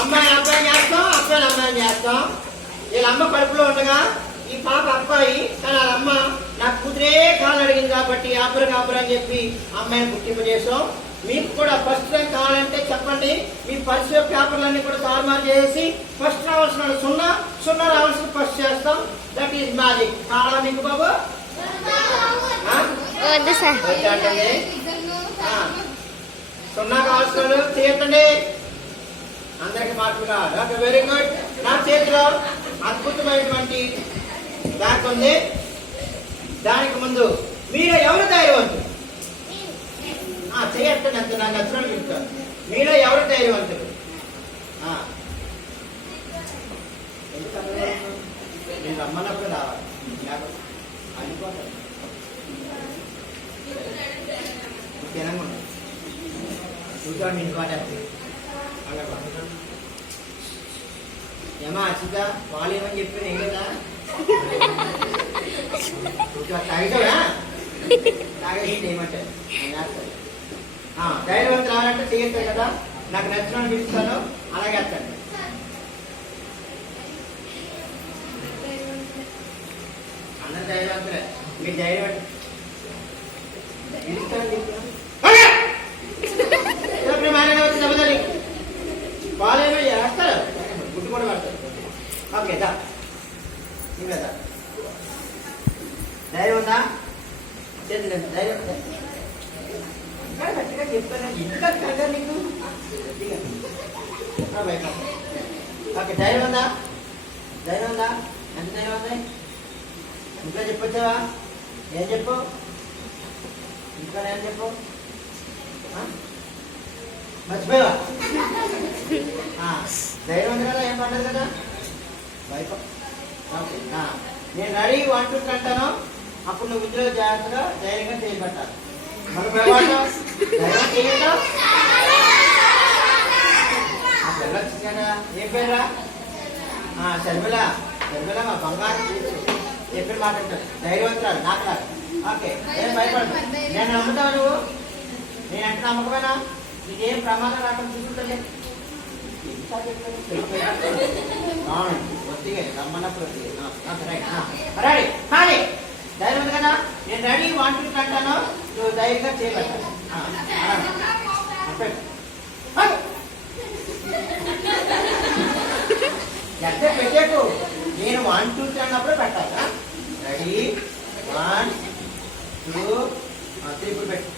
అమ్మాయి అబ్బాయి చేస్తాం, అబ్బాయిని అమ్మాయిని చేస్తాం. వీళ్ళ అమ్మ కడుపులో ఉండగా ఈ పాప అబ్బాయి కానీ వాళ్ళ అమ్మ నాకు కూతురే కాలు అడిగింది కాబట్టి ఆపురం అని చెప్పి అమ్మాయిని గుర్తింపజేసాం. మీకు కూడా ఫస్ట్ ర్యాంక్ కావాలంటే చెప్పండి. మీ పరిచయ పేపర్లన్నీ కూడా తారుమారు చేసి ఫస్ట్ రావాల్సిన 0 రావాల్సిన ఫస్ట్ చేస్తాం. That is magic. కావాలా మీకు బాబు? వద్దు సార్. 0 కావాల్సిన చేయకండి. అందరికి మార్కులు కావాలి. Okay, very good. నా చేతిలో అద్భుతమైనటువంటి బ్యాగ్ ఉంది. దానికి ముందు మీరు ఎవరు ధైర్యవంతులు చేయట్టు నాకు నచ్చినట్టు చెప్తారు. మీలో ఎవరు ధైర్యవంతులు? నేను రమ్మన్నప్పుడు రావాలి. అనుకోవాలి చూసుకోండి. ఇంటి పాట ఏమా అచ్చిత వాళ్ళు ఏమని చెప్పాను ఏం కదా తాగేసావా? తాగేసి ఏమంటారు ధైర్యవంతులు రావాలంటే చేయొచ్చు కదా. నాకు నచ్చిన పిలుస్తాను, అలాగే వస్తాను. అందరు ధైర్యవంతులే. మీరు ధైర్యవంతులు వాళ్ళు ఏమో చేస్తారు, గుడ్డు కూడా పడతారు. ఓకే దా ఇంకా ధైర్యం ఉందా? చేతులు ధైర్యం గట్టిగా చెప్తాను. ఇంకా కదా నీకు ఓకే. ధైర్యం ఉందా? ధైర్యం ఉందా? ఎంత ధైర్యం ఉంది? ఇంకా చెప్పొచ్చావా? ఏం చెప్పు? ఇంకా ఏం చెప్పు? మర్చిపోయావా? ధైర్యం ఉంది కదా, ఏం పడలేదు కదా. ఓకే, నేను రెడీ 1 2 3 అంటాను. అప్పుడు నువ్వు ఇందులో జాగ్రత్తగా ధైర్యంగా చేయబట్టాలి. ఏం పేరురా? శర్మిల. మా బంగారు ఎక్కడ మాట్లాడతారు. ధైర్యవంతురాలు నాకు. ఓకే, ఏం భయపడదు. నేను నమ్ముతావు నువ్వు? నేనంటే నమ్మకమేనా? నీకేం ప్రమాదం రాకుండా చూసుకుంటే వద్దిగా రమ్మన్నప్పుడు ధైర్యం ఉంది కదా. నేను రెడీ 1 2 3 అంటాను. నువ్వు ధైర్యంగా చేయబట్టాలి. ఎట్టే పెట్టేకు. నేను 1 2 3 అన్నప్పుడే పెట్టాలి. రెడీ 1 2 3 ఇప్పుడు పెట్టు.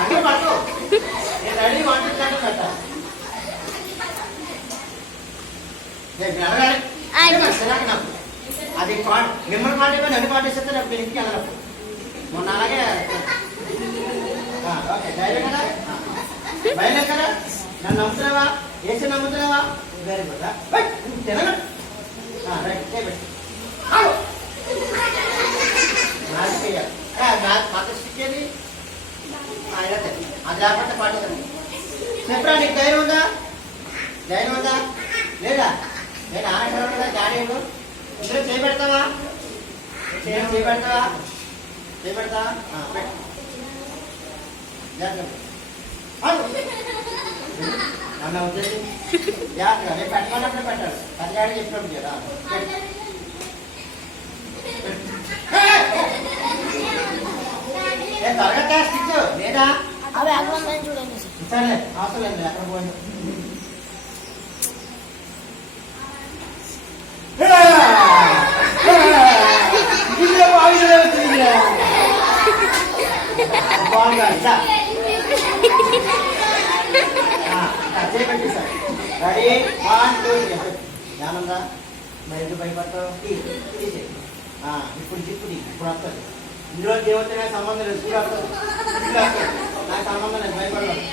అంటే పట్టు. నేను రెడీ 1 2 3 పెట్టాలి. అది మిమ్మల్ని పాటే నన్ను పాటేస్తే నేను ఇంటికి వెళ్ళినప్పుడు మొన్న అలాగే. ఓకే, ధైర్యం కదా, భయం కదా. నన్ను నమ్ముతున్నావా? వేసి నమ్ముతున్నావా? Very good. తినగ రైట్ చేయబెట్టి మాకు స్టిచ్చేది అది లేకపోతే పాటేస్తాను. చెప్పరా, నీకు ధైర్యం ఉందా? ధైర్యం ఉందా లేదా? నేను ఆనందం కదా జాడేడు. ఇందులో చేయబెడతావా? చేయబెడతావా? చేయబెడతావా? నన్ను వచ్చేసి జాగ్రత్తగా నేను పెట్టుకున్నప్పుడు పెట్టాడు. పదిగాడు చెప్పినప్పుడు కదా. త్వరగా స్టిచ్ లేదా? సరే, అవసరం లేదు. ఎక్కడ పోయింది? చేయబట్టి సార్ రెడీ 1 2 జ్ఞానందా. మరి భయపడతావు? ఇప్పుడు వస్తుంది. ఇందులో దేవతనే సంబంధం లేదు. చూడు వస్తుంది, నాకు సంబంధం లేదు. భయపడలేదు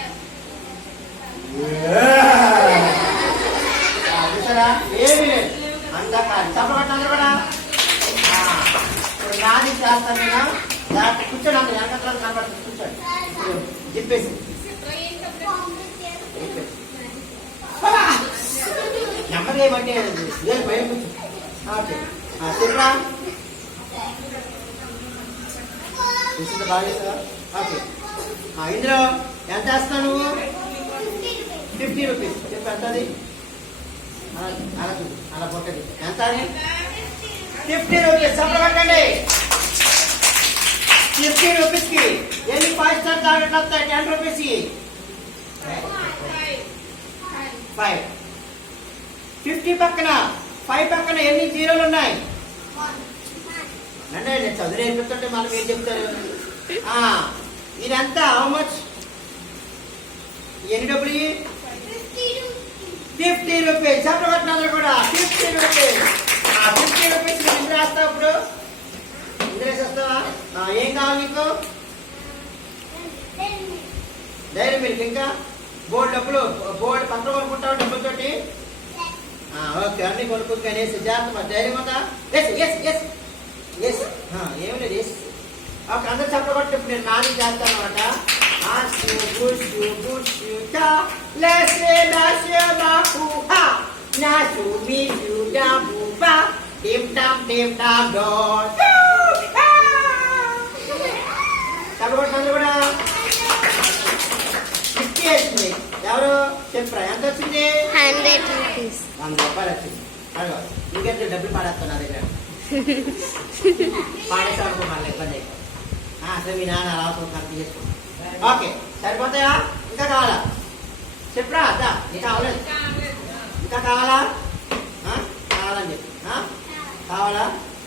చూసారా? ఏమీ లేదు. అంతా కాదు. చప్పబట్టాలి కూడా. ఇప్పుడు నాది చేస్తాను నేను. దాంట్లో కూర్చోండి. అంత వెనకట్లా కనబడుతుంది. కూర్చోండి. చెప్పేసి నెమ్మది ఏమంటే భయం కూర్చో. ఓకే, చెప్పరా? బాగా చేస్తావా? ఓకే, ఇందులో ఎంత వేస్తావు నువ్వు? 50 రూపీస్. చెప్పు ఎంత అది? అలా చూడు, అలా పొట్టది ఎంత అని? 50 రూపీస్. చెప్పకండి 50 రూపీస్ కి ఎన్ని 5 స్టార్ చాక్లెట్లు వస్తాయి? 10 రూపీస్ కి 5. 50 పక్కన 5 పక్కన ఎన్ని జీరోలు ఉన్నాయి? అంటే నేను చదువు నేర్పిస్తుంటే మనకు ఏం చెప్తారు? ఇదంతా హౌ మచ్? ఎన్ని డబ్బులు? 50 రూపీస్. చెప్పబట్టినందుకు కూడా 50 రూపీస్. 50 రూపీస్ ఇందులో వేస్తావు. ఇప్పుడు ఇందులో వేసేస్తావా? ఏం కావాలి నీకు? Dairy Milk. ఇంకా బోర్డు డబ్బులు, బోర్డు పక్కన కొనుక్కుంటావు డబ్బులతోటి. ఓకే, అన్ని కొనుక్కుంటాను. వేసి జాగ్రత్త. ధైర్యం ఉందా? ఏమి లేదు, వేసి ఓకే. అందరూ చెప్పబట్టి ఇప్పుడు నేను నాది చేస్తాను అనమాట. చెప్పబట్టి కూడా 50 వచ్చింది. ఎవరు చెప్పరా? ఎంత వచ్చింది? 100 రూపీస్. 100 రూపాయలు వచ్చింది. అదో ఇంకెంత డబ్బులు పాడేస్తాను నా దగ్గర. పాడేసాను మళ్ళీ ఇబ్బంది అయిపోయింది. అసలు మీ నాన్న అలా ఖర్చు చేసుకున్నాను. ఓకే, సరిపోతాయా? ఇంకా కావాలా? చెప్పరా? అద్దా నీకు కావలేదు? ఇంకా కావాలా? కావాలని చెప్పి కావాలా?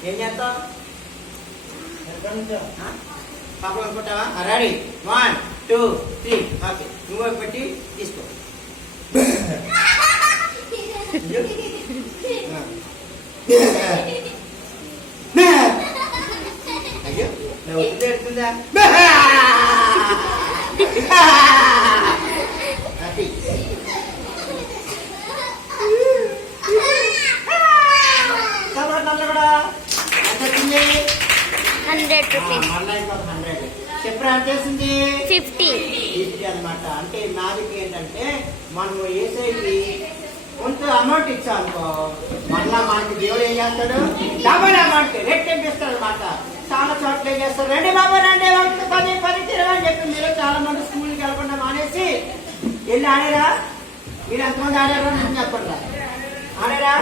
ఏం చేస్తావు? పాపం అనుకుంటావా? రెడీ 1 2 3. ఓకే, నువ్వు పెట్టి తీసుకో. అయ్యో, నువ్వు ఒత్తిడి పెడుతుందా? కూడా ఎంత వచ్చింది? 100 రూపీస్. మళ్ళీ 100. చెప్పరా ఎంత చేసింది? 50 అనమాట. అంటే మ్యాజిక్ ఏంటంటే మనం ఏసైకి కొంత అమౌంట్ ఇచ్చామనుకో, మళ్ళా మనకి దేవుడు ఏం చేస్తాడు? డబుల్ అమౌంట్ రెట్టింపిస్తాడు అనమాట. చాలా చోట్ల ఏం చేస్తారు? రండి బాబు రండి, 10 20 అని చెప్పి మీరు చాలా మంది స్కూల్కి వెళ్ళకుండా మానేసి వెళ్ళి ఆడారా? మీరు ఎంతమంది ఆడారో నేను చెప్పండి. ఆడారా?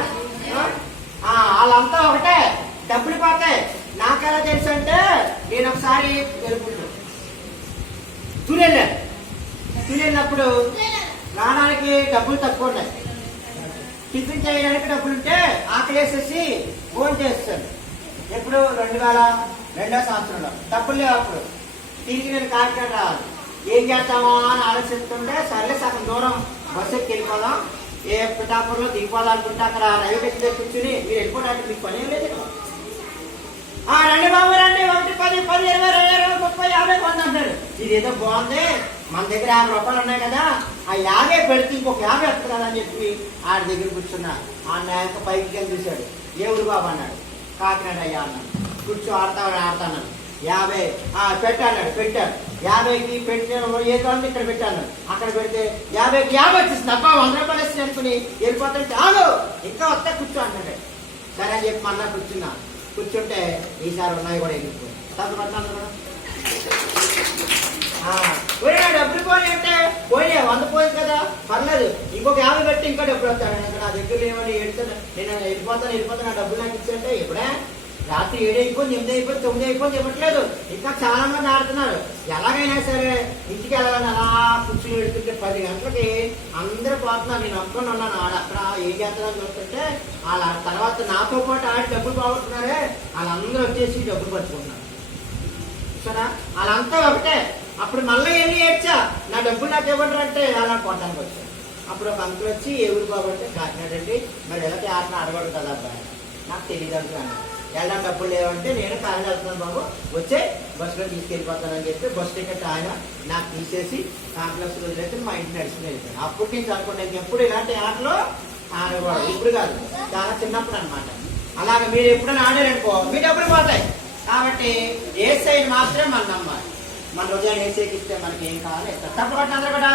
వాళ్ళంతా ఒకటే, డబ్బులు పోతాయి. నాకెలా తెలుసు అంటే నేను ఒకసారి వెళ్ళినప్పుడు రావడానికి డబ్బులు తక్కువ ఉన్నాయి. టిఫిన్ చేయడానికి డబ్బులు ఉంటే ఆకలి వేసేసి ఫోన్ చేస్తాను. ఎప్పుడు 2002వ సంవత్సరంలో డబ్బులు లేవు. అప్పుడు తిరిగి నేను కాకినాడ రావాలి. ఏం చేస్తామో అని ఆలోచిస్తుంటే సర్లే సగం దూరం బస్సు ఎక్కి వెళ్ళిపోదాం, ఏ పిఠాపురంలో దిగిపోదాం అనుకుంటే అక్కడ రైల్వే స్టేషన్ కూర్చుని మీరు వెళ్ళిపోవడానికి మీకు పని ఏం లేదు. రండి బాబు రండి, 1 10 10 20 20 30 50 100 అంటాడు. ఇదేదో బాగుంది, మన దగ్గర 50 రూపాయలు ఉన్నాయి కదా, ఆ 50 పెడితే ఇంకొక 50 వస్తుంది కదా అని చెప్పి ఆడి దగ్గర కూర్చున్నా. ఆ నాయక పైకి వెళ్ళి చూశాడు. ఏ ఊరు బాబు అన్నాడు. కాకినాడ అయ్యా అన్నాడు. కూర్చో ఆడతాను. 50 పెట్టాడు. పెట్టాడు 50కి పెట్టాను. ఏదో ఉంది ఇక్కడ పెట్టాను. అక్కడ పెడితే 50కి 50 వచ్చేసింది. అబ్బా 100 రూపాయలు వస్తుంది అనుకుని వెళ్ళిపోతే చాలు ఇంకా వస్తే కూర్చో అంటాడు. సరే అని చెప్పి మళ్ళా కూర్చున్నా. కూర్చుంటే ఈసారి ఉన్నాయి కూడా ఎగిరిపోయి తప్పట్టు కూడా డబ్బులు పోయి అంటే పోయినా 100 పోయింది కదా పర్లేదు, ఇంకొక 50 పెట్టి ఇంకా డబ్బులు వస్తాడు. నా దగ్గర ఏమని ఎడుతున్నా, నేను వెళ్ళిపోతాను ఆ డబ్బులు నాకు ఇచ్చంటే ఎప్పుడే రాత్రి 7 అయిపోయింది, 8 అయిపోయింది, 9 అయిపోయింది ఇవ్వట్లేదు. ఇంకా చాలా మంది ఆడుతున్నారు. ఎలాగైనా సరే ఇంటికి వెళ్ళాలని అలా కూర్చుని పెడుతుంటే 10 గంటలకి అందరూ పోతున్నారు. నేను ఒక్కని ఉన్నాను. అక్కడ ఏం చేస్తారని చూస్తుంటే వాళ్ళ తర్వాత నాతో పాటు ఆడి డబ్బులు పోగొట్టున్నారే వాళ్ళందరూ వచ్చేసి డబ్బులు పంచుకుంటున్నారు. సరే వాళ్ళంతా ఒకటే. అప్పుడు మళ్ళీ వెళ్ళి ఏడ్చా, నా డబ్బులు నాకు ఇవ్వండి అంటే అలా కొట్టడానికి వచ్చాను. అప్పుడు ఒక అంకులు వచ్చి ఏ ఊరు బాగుంటే కాకినాడ అండి, మరి ఎలాంటి ఆటను ఆడబడు కదా అబ్బాయి, నాకు తెలియదు అంటున్నాను. ఎలా డబ్బులు లేవంటే నేను కారణం వెళ్తున్నాను బాబు, వచ్చే బస్సులో తీసుకెళ్ళిపోతానని చెప్పి బస్ టికెట్ ఆయన నాకు తీసేసి కాంప్లెక్స్ వదిలేసి మా ఇంటి నడుచుకుని వెళ్తాను. అప్పటి నుంచి అనుకోండి ఎప్పుడు ఇలాంటి ఆటలు ఆడకూడదు. ఇప్పుడు కాదు, చాలా చిన్నప్పుడు అనమాట. అలాగే మీరు ఎప్పుడైనా ఆడారనుకో మీ డబ్బులు పోతాయి. కాబట్టి ఏసైని మాత్రమే మనం నమ్మాలి. మన రోజు ఏసైకి ఇస్తే మనకి ఏం కావాలి. తప్పకుండా అందరూ కూడా